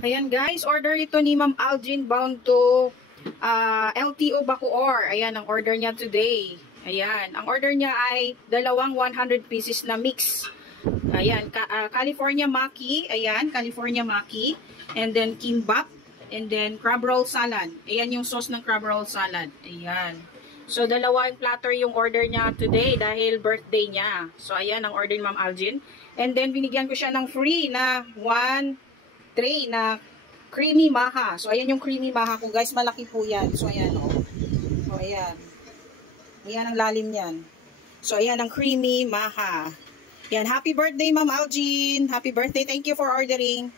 Ayan guys, order ito ni Ma'am Algin bound to LTO Bacoor. Ayan, ang order niya today. Ayan, ang order niya ay dalawang 100 pieces na mix. Ayan, California Maki. Ayan, California Maki. And then kimbap. And then crab roll salad. Ayan yung sauce ng crab roll salad. Ayan. So, dalawang platter yung order niya today dahil birthday niya. So, ayan ang order ni Ma'am Algin. And then, binigyan ko siya ng free na 1 tray na creamy maha. So, ayan yung creamy maha ko, guys. Malaki po yan. So, ayan, o. So, ayan. Ayan ang lalim yan. So, ayan ang creamy maha. Yan. Happy birthday, Ma'am Algin. Happy birthday. Thank you for ordering.